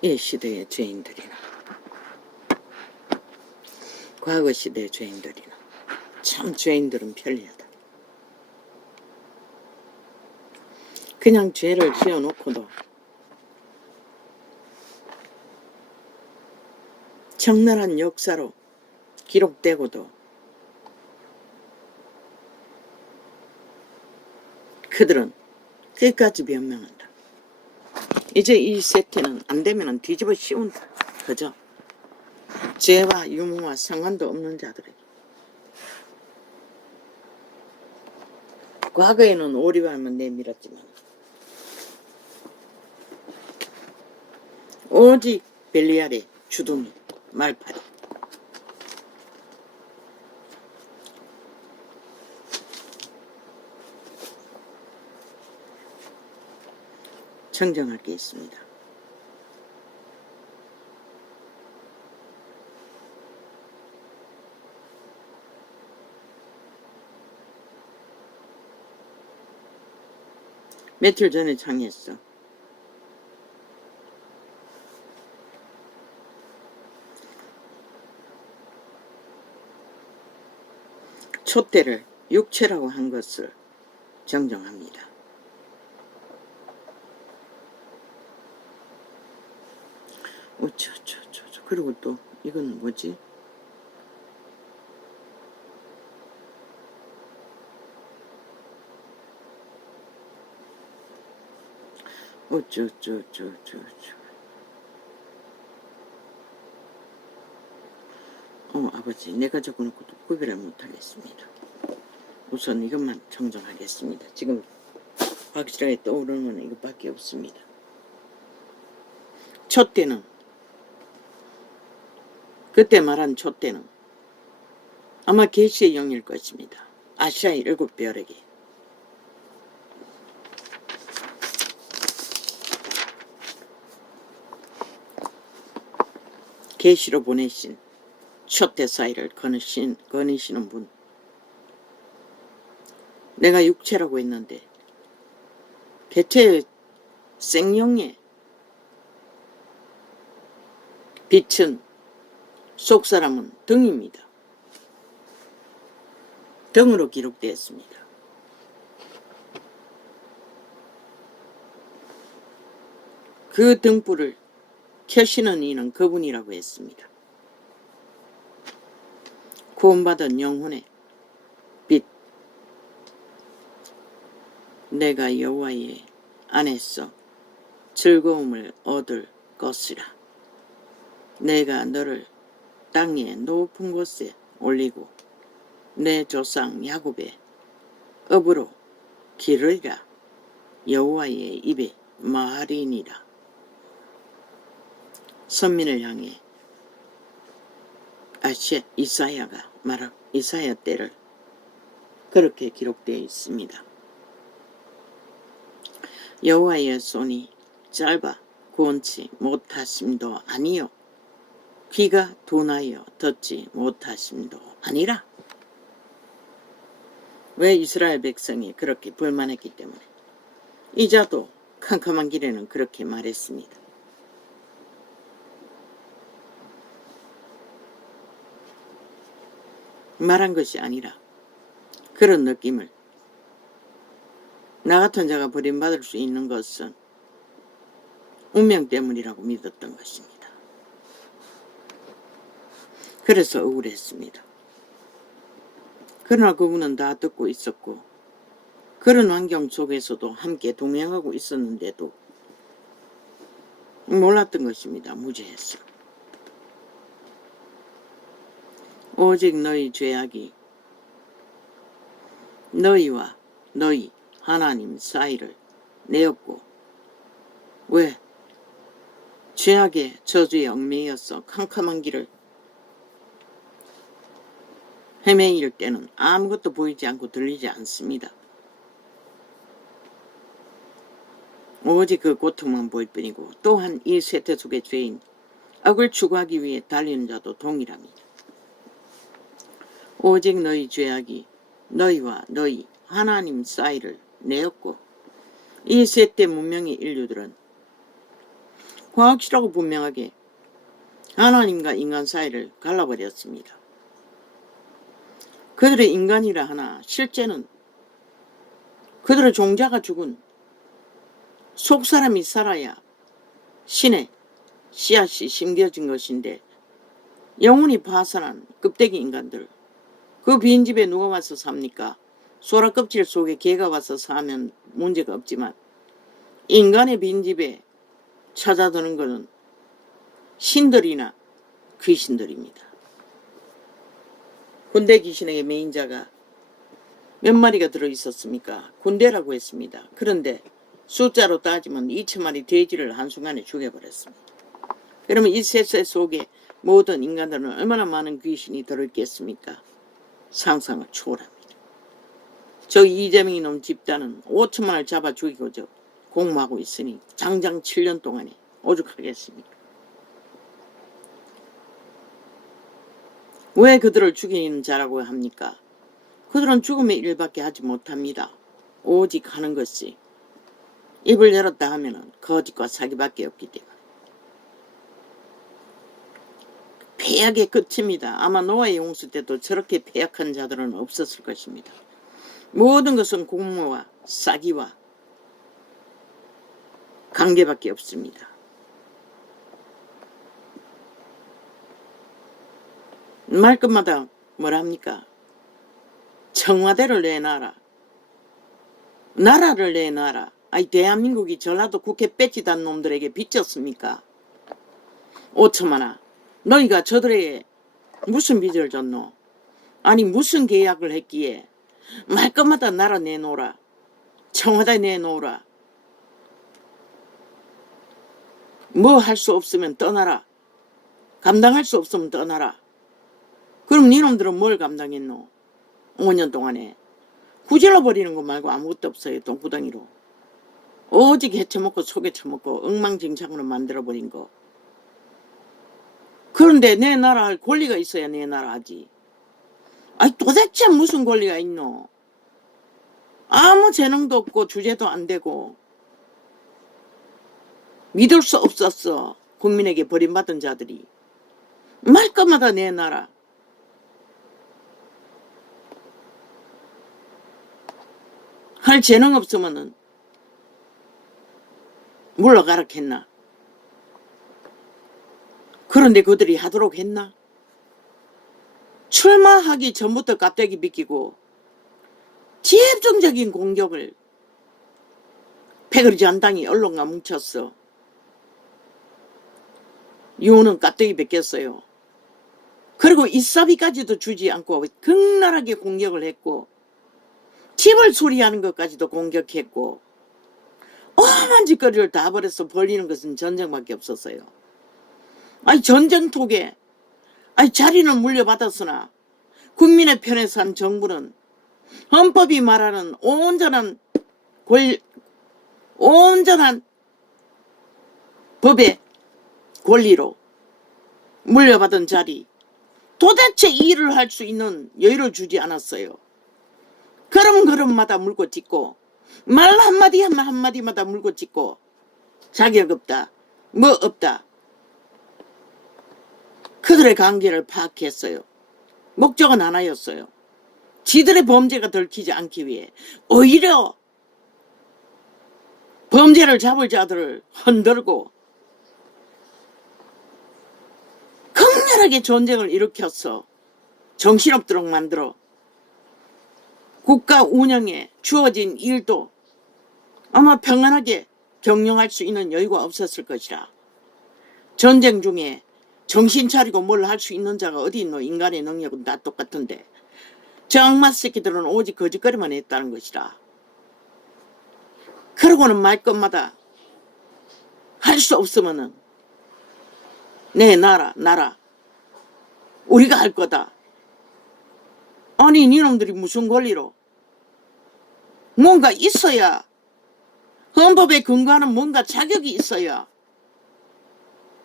이 시대의 죄인들이나 과거 시대의 죄인들이나 참 죄인들은 편리하다. 그냥 죄를 지어놓고도 적나라한 역사로 기록되고도 그들은 끝까지 변명한다. 이제 이 세태는 안되면 뒤집어 씌운다. 그저 죄와 유무와 상관도 없는 자들에게. 과거에는 오리발만 내밀었지만 오직 벨리알의 주둥이 말파리 정정할 게 있습니다. 며칠 전에 창의했어. 촛대를 육체라고 한 것을 정정합니다. 어쩌 그리고 또 이건 뭐지? 어쩌 아버지, 내가 적어놓고도 구별을 못하겠습니다. 우선 이것만 정정하겠습니다. 지금 확실하게 떠오르는 건 이것밖에 없습니다. 촛대는, 그때 말한 촛대는 아마 계시의 영일 것입니다. 아시아의 7별에게. 계시로 보내신 촛대 사이를 거니시는 분. 내가 육체라고 했는데 개체의 생명의 빛은 속사람은 등입니다. 등으로 기록되었습니다. 그 등불을 켜시는 이는 그분이라고 했습니다. 구원받은 영혼의 빛. 내가 여호와의 안에서 즐거움을 얻을 것이라. 내가 너를 땅의 높은 곳에 올리고 내 조상 야곱의 업으로 기르리라. 여호와의 입에 말이니라. 선민을 향해 이사야가 말한 이사야 때를 그렇게 기록되어 있습니다. 여호와의 손이 짧아 구원치 못하심도 아니요 귀가 둔하여 듣지 못하심도 아니라. 왜 이스라엘 백성이 그렇게 불만했기 때문에 이자도 캄캄한 길에는 그렇게 말했습니다. 말한 것이 아니라 그런 느낌을 나 같은 자가 버림받을 수 있는 것은 운명 때문이라고 믿었던 것입니다. 그래서 억울했습니다. 그러나 그분은 다 듣고 있었고 그런 환경 속에서도 함께 동행하고 있었는데도 몰랐던 것입니다. 무죄했어. 오직 너희 죄악이 너희와 너희 하나님 사이를 내었고. 왜? 죄악의 저주에 얽매여서 캄캄한 길을 헤매일 때는 아무것도 보이지 않고 들리지 않습니다. 오직 그 고통만 보일 뿐이고 또한 이 세태 속의 죄인 악을 추구하기 위해 달리는 자도 동일합니다. 오직 너희 죄악이 너희와 너희 하나님 사이를 내었고 이 세대 문명의 인류들은 확실하고 분명하게 하나님과 인간 사이를 갈라버렸습니다. 그들의 인간이라 하나 실제는 그들의 종자가 죽은 속사람이 살아야 신의 씨앗이 심겨진 것인데 영혼이 파산한 껍데기 인간들, 그 빈집에 누가 와서 삽니까? 소라 껍질 속에 개가 와서 사면 문제가 없지만 인간의 빈집에 찾아드는 것은 신들이나 귀신들입니다. 군대 귀신에게 메인자가 몇 마리가 들어있었습니까? 군대라고 했습니다. 그런데 숫자로 따지면 2,000마리 돼지를 한순간에 죽여버렸습니다. 그러면 이 세세 속에 모든 인간들은 얼마나 많은 귀신이 들어있겠습니까? 상상을 초월합니다. 저 이재명이 놈 집단은 5천만을 잡아 죽이고저 공모하고 있으니 장장 7년 동안에 오죽하겠습니까? 왜 그들을 죽이는 자라고 합니까? 그들은 죽음의 일밖에 하지 못합니다. 오직 하는 것이 입을 열었다 하면 거짓과 사기밖에 없기 때문에. 폐악의 끝입니다. 아마 노아의 용수 때도 저렇게 폐악한 자들은 없었을 것입니다. 모든 것은 공모와 사기와 관계밖에 없습니다. 말끝마다 뭐랍니까? 청와대를 내놔라. 나라를 내놔라. 아니 대한민국이 전라도 국회 뺏지단 놈들에게 빚졌습니까? 5천만아. 너희가 저들에게 무슨 빚을 졌노? 아니 무슨 계약을 했기에 말끝마다 나라 내놓으라. 청와대 내놓으라. 뭐 할 수 없으면 떠나라. 감당할 수 없으면 떠나라. 그럼 니놈들은 뭘 감당했노? 5년 동안에 구질러버리는 거 말고 아무것도 없어요. 똥구덩이로 오직 해쳐먹고 속여쳐먹고 엉망진창으로 만들어버린 거. 그런데 내 나라 할 권리가 있어야 내 나라 하지. 아니 도대체 무슨 권리가 있노? 아무 재능도 없고 주제도 안 되고 믿을 수 없었어. 국민에게 버림받은 자들이 말끝마다 내 나라. 할 재능 없으면은 물러가라 했나? 그런데 그들이 하도록 했나? 출마하기 전부터 깍대기 비키고 집중적인 공격을 패거리 전당이 언론과 뭉쳤어. 유는 깍대기 베꼈어요. 그리고 이사비까지도 주지 않고 극렬하게 공격을 했고 집을 수리하는 것까지도 공격했고 오만 짓거리를 다 벌여서 벌리는 것은 전쟁밖에 없었어요. 아니 전쟁통에 아니 자리는 물려받았으나 국민의 편에 선 정부는 헌법이 말하는 온전한 법의 권리로 물려받은 자리 도대체 일을 할 수 있는 여유를 주지 않았어요. 걸음마다 물고 찢고 말 한마디마다 물고 찢고 자격 없다 뭐 없다. 그들의 관계를 파악했어요. 목적은 하나였어요. 지들의 범죄가 들키지 않기 위해 오히려 범죄를 잡을 자들을 흔들고 강렬하게 전쟁을 일으켰어. 정신없도록 만들어 국가 운영에 주어진 일도 아마 평안하게 경영할 수 있는 여유가 없었을 것이라. 전쟁 중에 정신 차리고 뭘 할 수 있는 자가 어디 있노? 인간의 능력은 다 똑같은데 저 악마 새끼들은 오직 거짓거리만 했다는 것이라. 그러고는 말 것마다 할 수 없으면은 내 나라 우리가 할 거다. 아니 니놈들이 무슨 권리로? 뭔가 있어야 헌법에 근거하는 뭔가 자격이 있어야.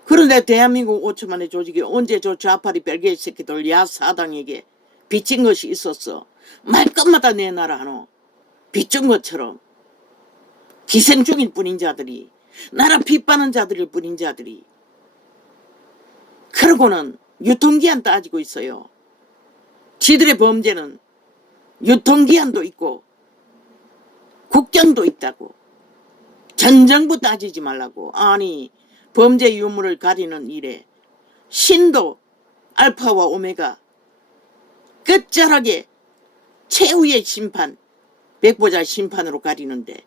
그런데 대한민국 5천만의 조직이 언제 저 좌파리 벨기에 새끼들 야사당에게 빚진 것이 있었어. 말끝마다 내 나라 하노. 빚진 것처럼 기생충일 뿐인 자들이 나라 핍받는 자들일 뿐인 자들이. 그러고는 유통기한 따지고 있어요. 지들의 범죄는 유통기한도 있고 국경도 있다고. 전 정부 따지지 말라고. 아니 범죄 유무를 가리는 일에 신도 알파와 오메가 끝자락에 최후의 심판 백보자 심판으로 가리는데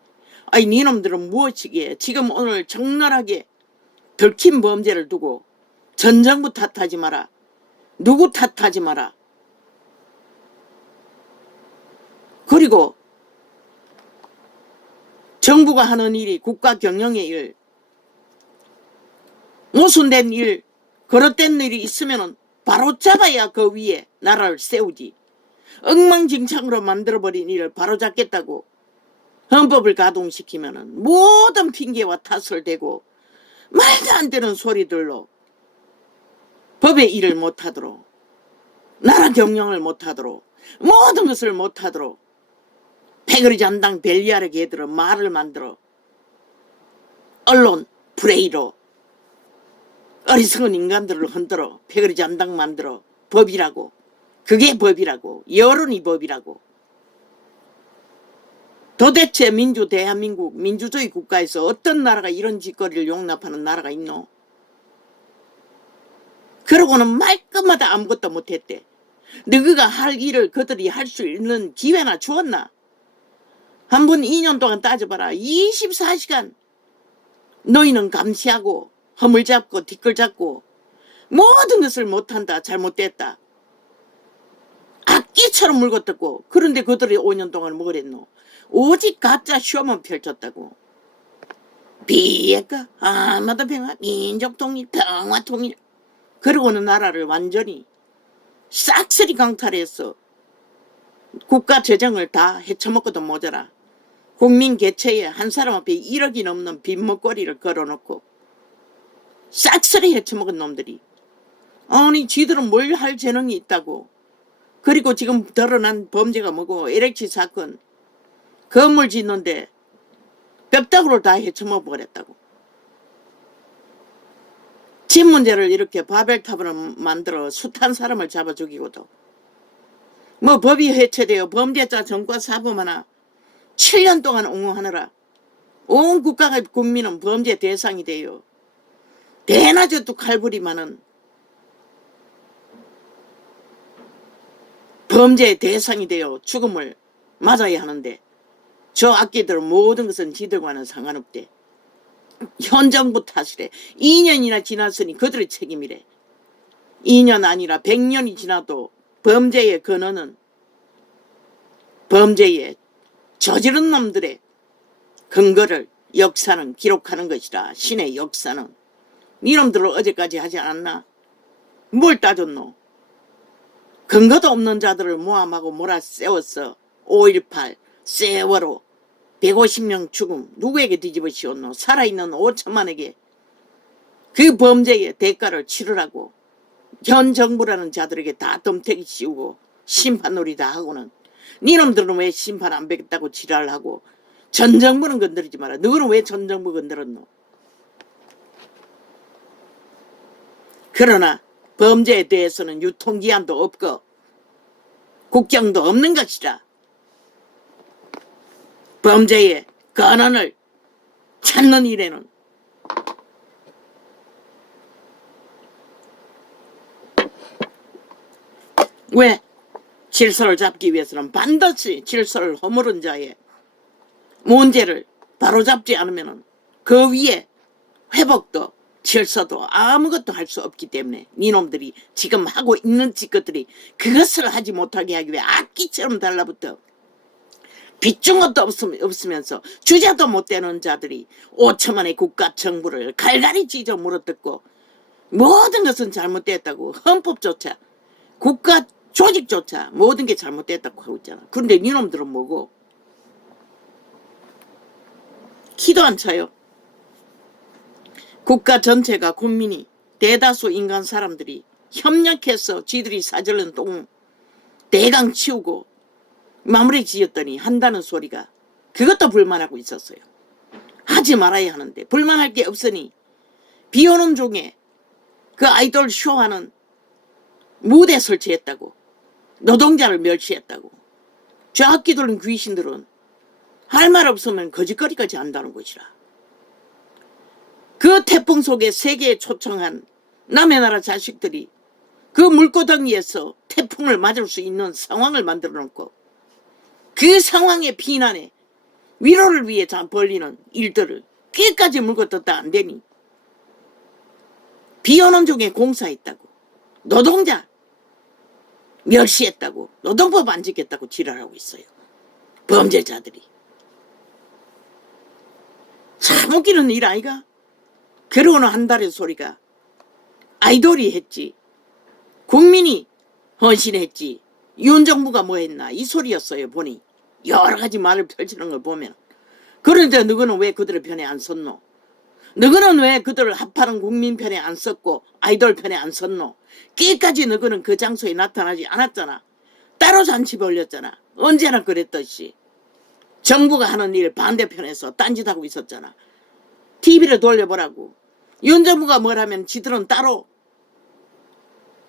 아니 니놈들은 무엇이기에 지금 오늘 적나라하게 들킨 범죄를 두고 전 정부 탓하지 마라. 누구 탓하지 마라. 그리고 정부가 하는 일이 국가 경영의 일, 모순된 일, 거릇된 일이 있으면 바로 잡아야 그 위에 나라를 세우지. 엉망진창으로 만들어버린 일을 바로 잡겠다고 헌법을 가동시키면 모든 핑계와 탓을 대고 말도 안 되는 소리들로 법의 일을 못하도록, 나라 경영을 못하도록, 모든 것을 못하도록 패거리 잔당 벨리아르 개들은 말을 만들어 언론 프레이로 어리석은 인간들을 흔들어 패거리 잔당 만들어 법이라고. 그게 법이라고. 여론이 법이라고. 도대체 대한민국 민주주의 국가에서 어떤 나라가 이런 짓거리를 용납하는 나라가 있노? 그러고는 말끝마다 아무것도 못했대. 너희가 할 일을 그들이 할 수 있는 기회나 주었나? 한 번 2년 동안 따져봐라. 24시간 너희는 감시하고 허물 잡고 뒷걸 잡고 모든 것을 못한다. 잘못됐다. 악기처럼 물거뜯고. 그런데 그들이 5년 동안 뭐 그랬노? 오직 가짜 쇼만 펼쳤다고. 비핵화, 한반도 평화, 민족 통일, 평화 통일. 그러고는 나라를 완전히 싹쓸이 강탈해서 국가 재정을 다 헤쳐먹고도 모자라. 국민 개체에 한 사람 앞에 1억이 넘는 빈먹거리를 걸어놓고 싹쓸이 헤쳐먹은 놈들이. 아니 지들은 뭘 할 재능이 있다고. 그리고 지금 드러난 범죄가 뭐고 LH 사건 건물 짓는데 뼈다구를 다 헤쳐먹어버렸다고. 집 문제를 이렇게 바벨탑으로 만들어 숱한 사람을 잡아 죽이고도 뭐 법이 해체되어 범죄자 전과 사범 하나 7년 동안 옹호하느라 온 국가가 국민은 범죄 대상이 되어 대낮에도 칼부림하는 범죄의 대상이 되어 죽음을 맞아야 하는데 저 악기들은 모든 것은 지들과는 상관없대. 현 정부 탓이래. 2년이나 지났으니 그들의 책임이래. 2년 아니라 100년이 지나도 범죄의 근원은 범죄에 저지른 놈들의 근거를 역사는 기록하는 것이라. 신의 역사는. 이놈들을 어제까지 하지 않았나? 뭘 따졌노? 근거도 없는 자들을 모함하고 몰아세웠어. 5.18 세월호 150명 죽음 누구에게 뒤집어 씌웠노? 살아있는 5천만에게 그 범죄의 대가를 치르라고 현 정부라는 자들에게 다 덤태기 씌우고 심판놀이 다 하고는 니놈들은 왜 심판 안 받겠다고 지랄을 하고 전 정부는 건드리지 마라. 너는 왜 전 정부 건드렸노? 그러나 범죄에 대해서는 유통기한도 없고 국경도 없는 것이라. 범죄의 근원을 찾는 일에는 왜 질서를 잡기 위해서는 반드시 질서를 허물은 자의 문제를 바로잡지 않으면 그 위에 회복도 질서도 아무것도 할 수 없기 때문에 니놈들이 지금 하고 있는 짓것들이 그것을 하지 못하게 하기 위해 악기처럼 달라붙어 빚준 것도 없으면서 주자도 못 되는 자들이 5천만의 국가 정부를 갈갈이 찢어 물어뜯고 모든 것은 잘못됐다고 헌법조차 국가 조직조차 모든 게 잘못됐다고 하고 있잖아. 그런데 니놈들은 뭐고? 키도 안 차요. 국가 전체가 국민이 대다수 인간 사람들이 협력해서 지들이 사절른 똥 대강 치우고 마무리 지었더니 한다는 소리가 그것도 불만하고 있었어요. 하지 말아야 하는데 불만할 게 없으니 비오는 중에 그 아이돌 쇼하는 무대 설치했다고, 노동자를 멸시했다고. 좌악기 돌린 귀신들은 할 말 없으면 거짓거리까지 한다는 것이라. 그 태풍 속에 세계에 초청한 남의 나라 자식들이 그 물고덩이에서 태풍을 맞을 수 있는 상황을 만들어 놓고 그 상황의 비난에 위로를 위해 벌리는 일들을 귀까지 물고 떴다 안 되니 비오는 중에 공사했다고, 노동자 멸시했다고, 노동법 안 지켰다고 지랄하고 있어요. 범죄자들이. 참 웃기는 일 아이가? 그러고는 한다는 소리가 아이돌이 했지, 국민이 헌신했지, 윤정부가 뭐 했나 이 소리였어요. 보니 여러 가지 말을 펼치는 걸 보면. 그런데 너희는 왜 그들의 편에 안 섰노? 너희는 왜 그들을 합하는 국민 편에 안 섰고 아이돌 편에 안 섰노? 끼까지 너희는 그 장소에 나타나지 않았잖아. 따로 잔치 벌렸잖아. 언제나 그랬듯이 정부가 하는 일 반대편에서 딴짓하고 있었잖아. TV를 돌려보라고. 윤정부가 뭘 하면 지들은 따로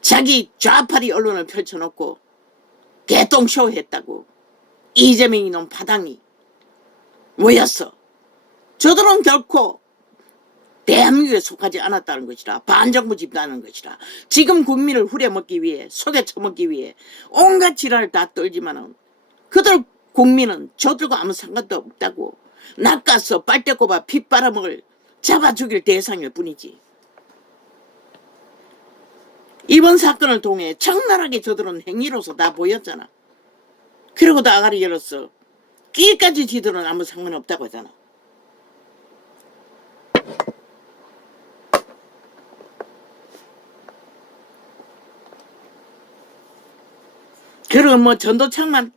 자기 좌파리 언론을 펼쳐놓고 개똥쇼 했다고. 이재명이 놈 파당이 뭐였어? 저들은 결코 대한민국에 속하지 않았다는 것이라. 반정부 집단인 것이라. 지금 국민을 후려먹기 위해, 속에 쳐먹기 위해 온갖 지랄을 다 떨지만은 그들 국민은 저들과 아무 상관도 없다고. 낚아서 빨대 꼽아 피 빨아먹을 잡아 죽일 대상일 뿐이지. 이번 사건을 통해 적나라하게 저들은 행위로서 다 보였잖아. 그러고도 아가리 열었어. 끼까지 지들은 아무 상관없다고 하잖아. 그리고 뭐 전도창만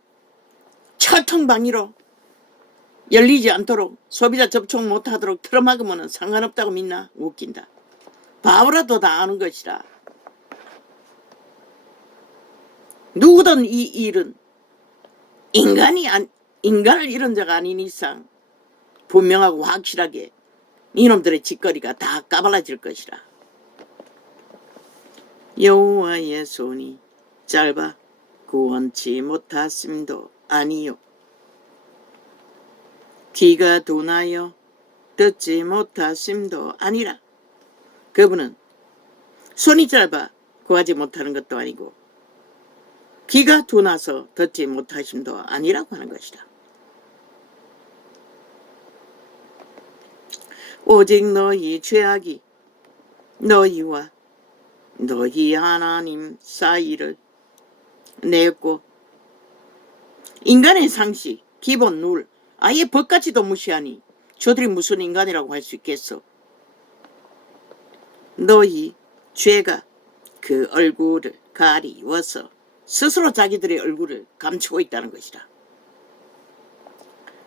철통방위로 열리지 않도록, 소비자 접촉 못하도록 틀어막으면 상관없다고 믿나? 웃긴다. 바보라도 다 아는 것이라. 누구든 이 일은 인간을 잃은 자가 아닌 이상 분명하고 확실하게 이놈들의 짓거리가 다 까발라질 것이라. 여호와의 손이 짧아 구원치 못하심도 아니요, 귀가 둔하여 듣지 못하심도 아니라. 그분은 손이 짧아 구하지 못하는 것도 아니고 귀가 둔해서 듣지 못하심도 아니라고 하는 것이다. 오직 너희 죄악이 너희와 너희 하나님 사이를 냈고, 인간의 상식, 기본 룰, 아예 법까지도 무시하니 저들이 무슨 인간이라고 할 수 있겠어? 너희 죄가 그 얼굴을 가리워서 스스로 자기들의 얼굴을 감추고 있다는 것이다.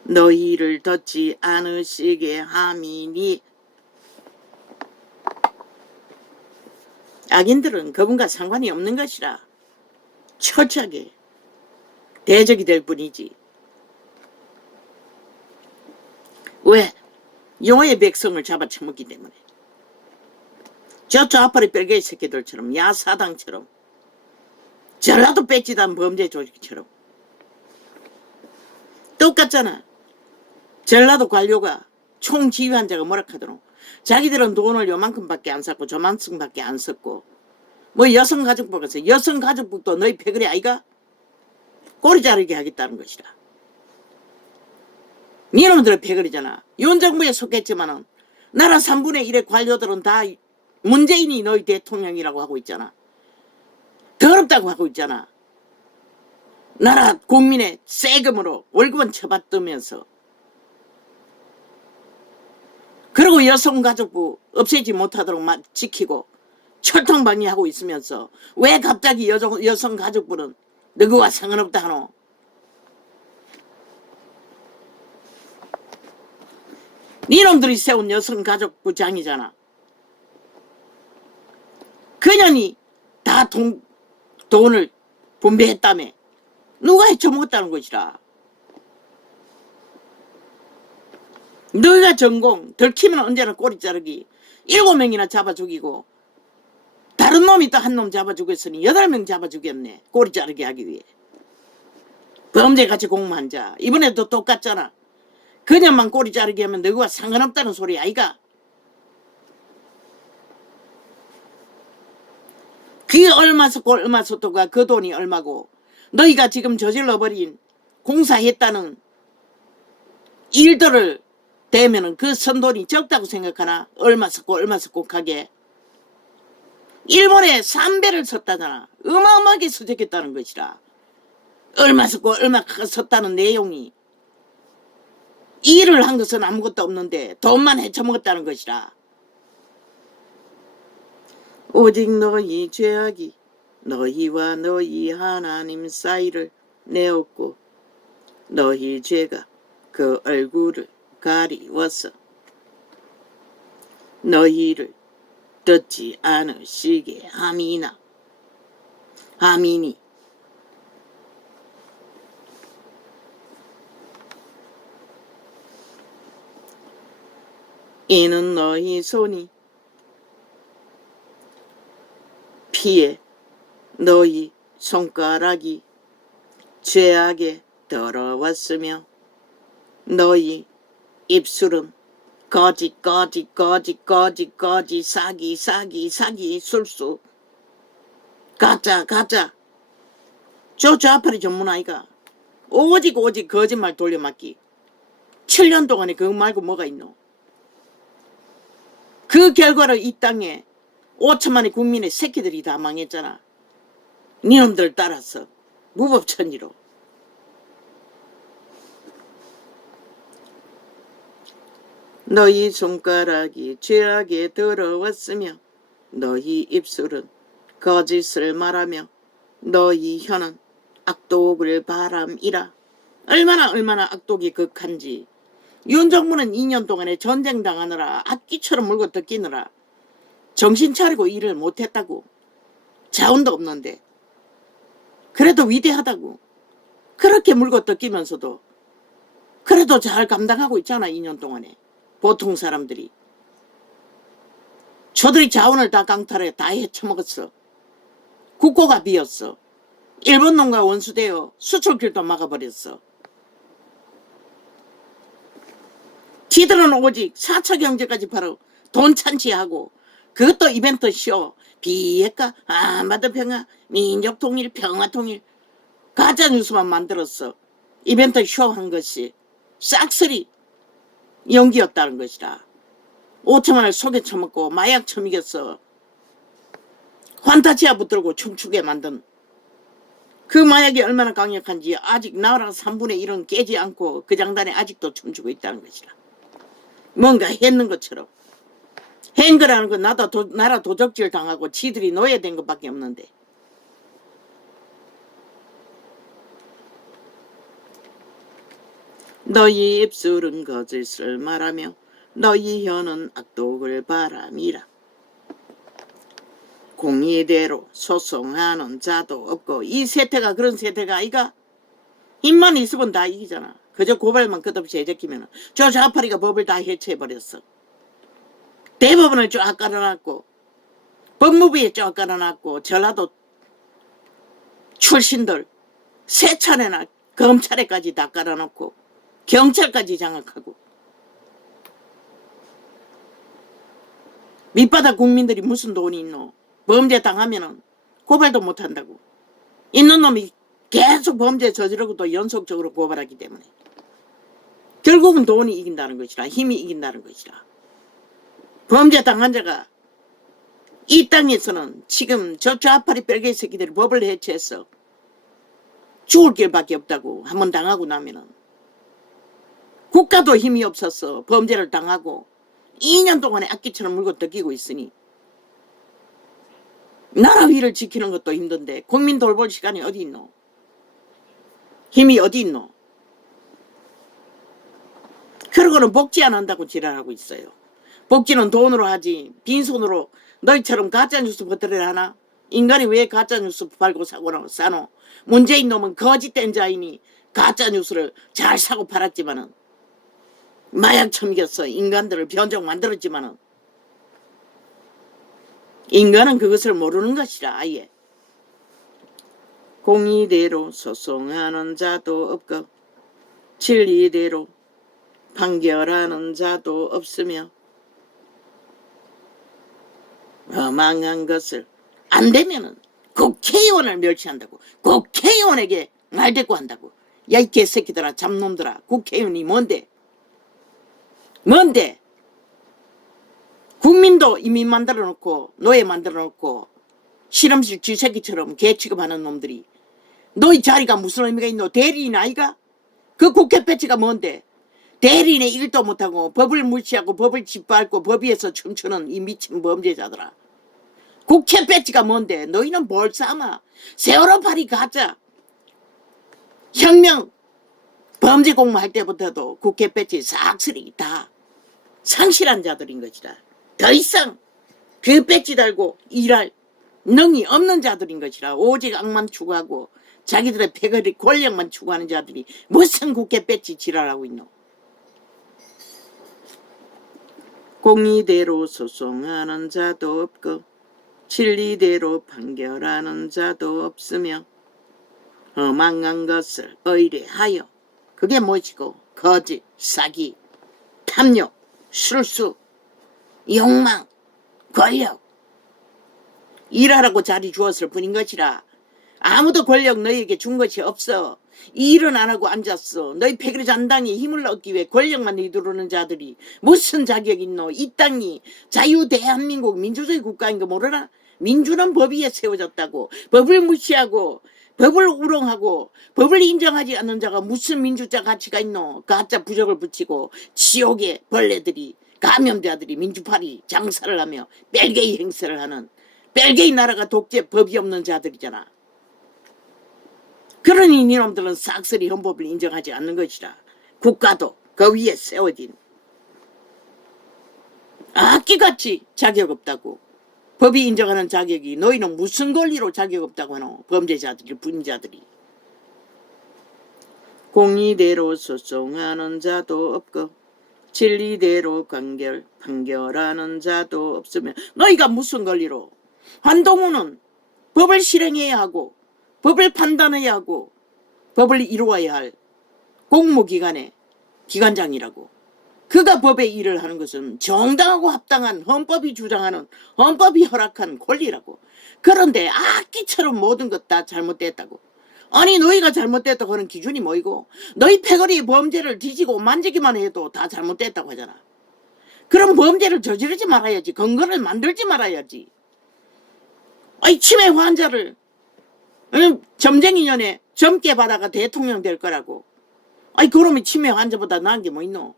너희를 듣지 않으시게 함이니. 악인들은 그분과 상관이 없는 것이라. 철저하게 대적이 될 뿐이지. 왜? 용의 백성을 잡아쳐먹기 때문에. 저 좌파리 뺄개이 새끼들처럼, 야사당처럼, 전라도 뺏지단 범죄 조직처럼 똑같잖아. 전라도 관료가 총지휘한자가 뭐라 하더노? 자기들은 돈을 요만큼밖에 안 샀고 저만큼밖에 안 썼고 뭐 여성가족부 가서 여성가족부도 너희 패거리 아이가? 꼬리 자르게 하겠다는 것이라. 니놈들은 패거리잖아. 윤정부에 속했지만은 나라 3분의 1의 관료들은 다 문재인이 너희 대통령이라고 하고 있잖아. 더럽다고 하고 있잖아. 나라 국민의 세금으로 월급은 쳐받으면서. 그리고 여성가족부 없애지 못하도록 지키고 철통방위하고 있으면서 왜 갑자기 여성가족부는 너희와 상관없다 하노? 니놈들이 세운 여성가족부장이잖아. 그년이 다 돈을 분배했다며. 누가 해쳐먹었다는 것이라. 너희가 전공 들키면 언제나 꼬리 자르기 7명이나 잡아 죽이고 다른 놈이 또 한 놈 잡아 죽였으니 8명 잡아 죽였네. 꼬리 자르기 하기 위해. 범죄같이 공모한 자. 이번에도 똑같잖아. 그냥만 꼬리 자르기 하면 너희와 상관없다는 소리 아이가. 그게 얼마 썼고 얼마 썼도가 그 돈이 얼마고 너희가 지금 저질러버린 공사했다는 일들을 대면은 그 선돈이 적다고 생각하나? 얼마 썼고 얼마 썼고 하게. 일본에 3배를 썼다잖아. 어마어마하게 써졌겠다는 것이라. 얼마 썼고 얼마 썼다는 내용이. 일을 한 것은 아무것도 없는데 돈만 헤쳐먹었다는 것이라. 오직 너희 죄악이 너희와 너희 하나님 사이를 내었고 너희 죄가 그 얼굴을 가리워서 너희를 듣지 않으시게 함이나. 함이니 이는 너희 손이 피해 너희 손가락이 죄악에 더러웠으며 너희 입술은 거짓 사기 술수 가짜 저 좌파리 전문 아이가 오직 거짓말 돌려막기 7년 동안에 그거 말고 뭐가 있노. 그 결과로 이 땅에 5천만의 국민의 새끼들이 다 망했잖아. 니놈들 따라서 무법천리로. 너희 손가락이 죄악에 더러웠으며 너희 입술은 거짓을 말하며 너희 혀는 악독을 바람이라. 얼마나 악독이 극한지. 윤정부는 2년 동안에 전쟁 당하느라 악기처럼 물고 뜯기느라 정신 차리고 일을 못했다고. 자원도 없는데 그래도 위대하다고. 그렇게 물고 뜯기면서도 그래도 잘 감당하고 있잖아. 2년 동안에 보통 사람들이. 저들이 자원을 다 강탈해 다 헤쳐먹었어. 국고가 비었어. 일본 놈과 원수되어 수출길도 막아버렸어. 지들은 오직 4차 경제까지 바로 돈 찬치하고 그것도 이벤트 쇼, 비핵화, 한반도평화, 민족통일, 평화통일 가짜뉴스만 만들었어. 이벤트 쇼 한 것이 싹쓸이 연기였다는 것이라. 5천만을 속에 처먹고 마약 처먹였어. 환타지아 붙들고 춤추게 만든 그 마약이 얼마나 강력한지 아직 나라 3분의 1은 깨지 않고 그 장단에 아직도 춤추고 있다는 것이라. 뭔가 했는 것처럼. 한 거라는 건 나라 도적질 당하고 지들이 노예된 것밖에 없는데. 너희 입술은 거짓을 말하며 너희 혀는 악독을 바람이라. 공의대로 소송하는 자도 없고. 이 세태가 그런 세태가 아이가. 입만 있으면 다 이기잖아. 그저 고발만 끝없이 해제키면 저 좌파리가 법을 다 해체해버렸어. 대법원을 쫙 깔아놨고 법무부에 쫙 깔아놨고 전라도 출신들 세 차례나 검찰에까지 다 깔아놓고 경찰까지 장악하고. 밑바닥 국민들이 무슨 돈이 있노. 범죄 당하면은 고발도 못한다고. 있는 놈이 계속 범죄 저지르고 또 연속적으로 고발하기 때문에 결국은 돈이 이긴다는 것이라. 힘이 이긴다는 것이라. 범죄 당한 자가 이 땅에서는 지금 저 좌파리 뺄개 새끼들이 법을 해체해서 죽을 길밖에 없다고. 한번 당하고 나면은 국가도 힘이 없어서 범죄를 당하고 2년 동안에 악기처럼 물고 뜯기고 있으니 나라 위를 지키는 것도 힘든데 국민 돌볼 시간이 어디 있노. 힘이 어디 있노. 그러고는 복지 안 한다고 지랄하고 있어요. 복지는 돈으로 하지 빈손으로 너희처럼 가짜뉴스 버터를 하나. 인간이 왜 가짜뉴스 팔고 사고 싸노. 문재인 놈은 거짓된 자이니 가짜뉴스를 잘 사고 팔았지만은 마약 처먹였어. 인간들을 변종 만들었지만은 인간은 그것을 모르는 것이라. 아예 공의대로 소송하는 자도 없고 진리대로 판결하는 자도 없으며 망한 것을 안 되면은 국회의원을 멸치한다고. 국회의원에게 말대꾸 한다고. 야 이 개새끼들아 잡놈들아. 국회의원이 뭔데? 뭔데? 국민도 이민 만들어 놓고 노예 만들어 놓고 실험실 쥐새끼처럼 개 취급하는 놈들이 너희 자리가 무슨 의미가 있노? 대리인 아이가? 그 국회 배치가 뭔데? 대리인의 일도 못하고 법을 무시하고 법을 짓밟고 법 위에서 춤추는 이 미친 범죄자들아. 국회 배치가 뭔데? 너희는 뭘 삼아? 세월호 파리 가짜. 혁명 범죄 공모할 때부터도 국회 배치 싹쓸이 다 상실한 자들인 것이다. 더 이상 그 배치 달고 일할 능이 없는 자들인 것이라. 오직 악만 추구하고 자기들의 패거리 권력만 추구하는 자들이 무슨 국회 배치 지랄하고 있노? 공의대로 소송하는 자도 없고 진리대로 판결하는 자도 없으며 망한 것을 의뢰하여 그게 무엇이고 거짓, 사기, 탐욕, 술수, 욕망, 권력 일하라고 자리 주었을 뿐인 것이라. 아무도 권력 너희에게 준 것이 없어. 일은 안 하고 앉았어. 너희 패거리 잔당이 힘을 얻기 위해 권력만 이루는 자들이 무슨 자격이 있노? 이 땅이 자유 대한민국 민주주의 국가인 거 모르나? 민주는 법 위에 세워졌다고. 법을 무시하고 법을 우롱하고 법을 인정하지 않는 자가 무슨 민주자 가치가 있노? 가짜 부적을 붙이고 지옥의 벌레들이 감염자들이 민주파리 장사를 하며 벨게이 행세를 하는 벨게이 나라가 독재 법이 없는 자들이잖아. 그러니 이놈들은 싹쓸이 헌법을 인정하지 않는 것이라. 국가도 그 위에 세워진 악기같이 자격 없다고. 법이 인정하는 자격이 너희는 무슨 권리로 자격 없다고 하노? 범죄자들이 분자들이. 공의대로 소송하는 자도 없고 진리대로 판결하는 자도 없으면 너희가 무슨 권리로? 한동훈은 법을 실행해야 하고 법을 판단해야 하고 법을 이루어야 할 공무기관의 기관장이라고. 그가 법의 일을 하는 것은 정당하고 합당한 헌법이 주장하는 헌법이 허락한 권리라고. 그런데 악기처럼 모든 것 다 잘못됐다고. 아니 너희가 잘못됐다고 하는 기준이 뭐이고? 너희 패거리 범죄를 뒤지고 만지기만 해도 다 잘못됐다고 하잖아. 그럼 범죄를 저지르지 말아야지. 근거를 만들지 말아야지. 아니 치매 환자를 점쟁이년에 젊게 받아가 대통령 될 거라고. 아니 그러면 치매 환자보다 나은 게 뭐 있노?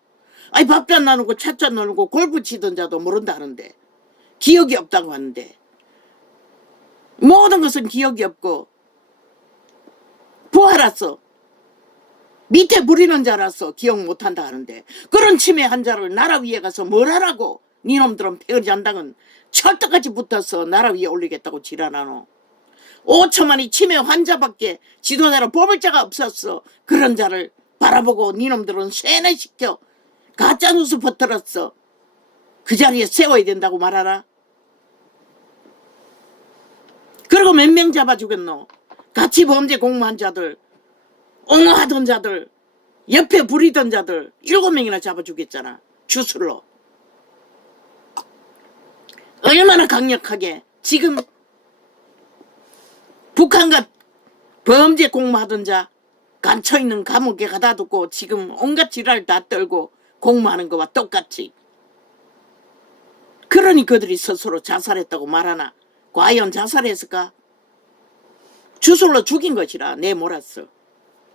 아니 밥도 안 나누고 차도 안 나누고 골프 치던 자도 모른다 하는데 기억이 없다고 하는데 모든 것은 기억이 없고 부하라서 밑에 부리는 자라서 기억 못한다 하는데 그런 치매 환자를 나라 위에 가서 뭘 하라고? 니놈들은 패거리 잔당은 철떡같이 붙어서 나라 위에 올리겠다고 지랄하노. 5천만이 치매 환자밖에 지도자로 뽑을 자가 없었어. 그런 자를 바라보고 니놈들은 세뇌시켜 가짜뉴스 퍼뜨렸어. 그 자리에 세워야 된다고 말하라. 그리고 몇 명 잡아 주겠노? 같이 범죄 공모한 자들, 옹호하던 자들, 옆에 부리던 자들 7명이나 잡아 주겠잖아. 주술로. 얼마나 강력하게. 지금 북한과 범죄 공모하던 자 갇혀있는 감옥에 가다 두고 지금 온갖 지랄 다 떨고 공모하는 거와 똑같이. 그러니 그들이 스스로 자살했다고 말하나? 과연 자살했을까? 주술로 죽인 것이라 내몰았어.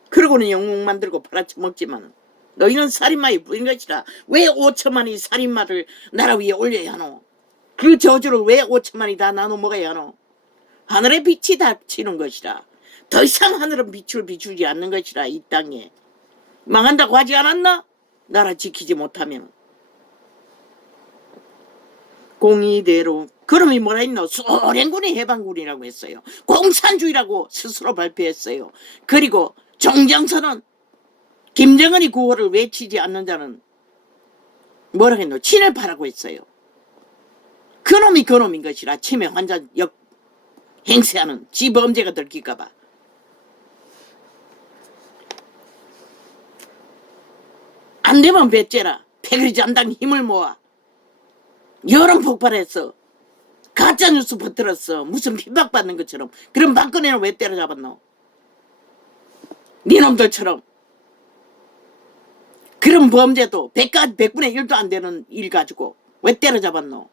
그러고는 영웅 만들고 팔아쳐먹지만 너희는 살인마에 뿌린 것이라. 왜 5천만이 살인마를 나라 위에 올려야 하노? 그 저주를 왜 5천만이 다 나눠 먹어야 하노? 하늘의 빛이 닥치는 것이라. 더 이상 하늘은 빛을 비추지 않는 것이라. 이 땅에 망한다고 하지 않았나? 나라 지키지 못하면. 공의대로. 그럼이 뭐라 했노? 소련군이 해방군이라고 했어요. 공산주의라고 스스로 발표했어요. 그리고 종전선언. 김정은이 구호를 외치지 않는 자는 뭐라 했노? 친일파라고 했어요. 그놈이 그놈인 것이라. 치매 환자 행세하는 지 범죄가 들킬까봐. 안 되면 배째라. 패거리 잠당 힘을 모아. 여론 폭발했어. 가짜뉴스 퍼뜨렸어. 무슨 핍박받는 것처럼. 그럼 박근혜는 왜 때려잡았노? 니놈들처럼. 그런 범죄도 100분의 1도 안 되는 일 가지고 왜 때려잡았노?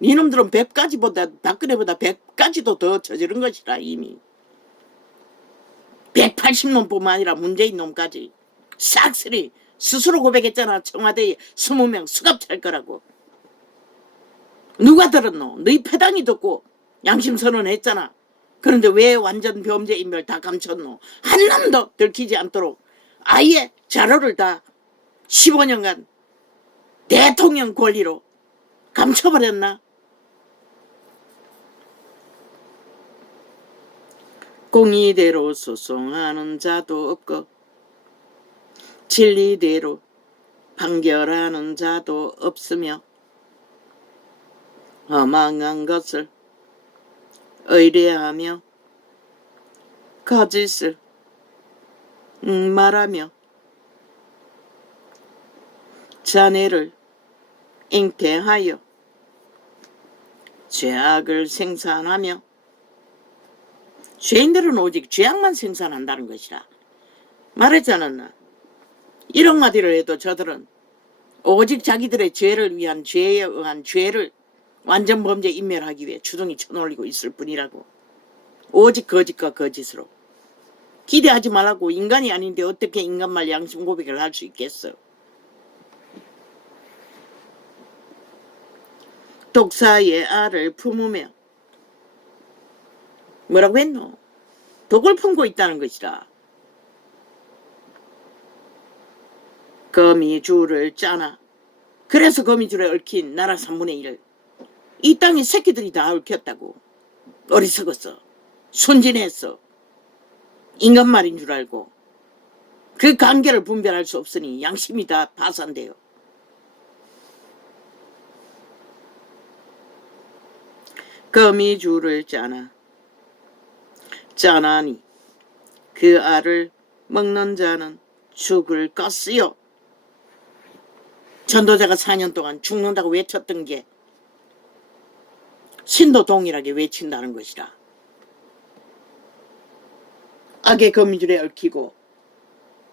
니놈들은 100가지보다 박근혜보다 100가지도 더 저지른 것이라. 이미 180놈뿐만 아니라 문재인 놈까지 싹쓸이 스스로 고백했잖아. 청와대에 20명 수갑 찰 거라고. 누가 들었노? 너희 패당이 듣고 양심선언 했잖아. 그런데 왜 완전 범죄 인멸 다 감췄노? 한 놈도 들키지 않도록 아예 자료를 다 15년간 대통령 권리로 감춰버렸나? 공의대로 소송하는 자도 없고 진리대로 판결하는 자도 없으며 허망한 것을 의뢰하며 거짓을 말하며 자네를 잉태하여 죄악을 생산하며 죄인들은 오직 죄악만 생산한다는 것이라. 말했잖아. 1억 마디를 해도 저들은 오직 자기들의 죄를 위한 죄에 의한 죄를 완전 범죄 인멸하기 위해 주둥이 쳐놀리고 있을 뿐이라고. 오직 거짓과 거짓으로. 기대하지 말라고. 인간이 아닌데 어떻게 인간말 양심 고백을 할 수 있겠어. 독사의 알을 품으며 뭐라고 했노? 독을 품고 있다는 것이라. 거미줄을 짜나. 그래서 거미줄에 얽힌 나라 3분의 1. 이 땅에 새끼들이 다 얽혔다고. 어리석었어. 순진했어. 인간말인 줄 알고. 그 관계를 분별할 수 없으니 양심이 다 파산돼요. 거미줄을 짜나. 짜나니 그 알을 먹는 자는 죽을 것이요. 전도자가 4년 동안 죽는다고 외쳤던 게 신도 동일하게 외친다는 것이라. 악의 거미줄에 얽히고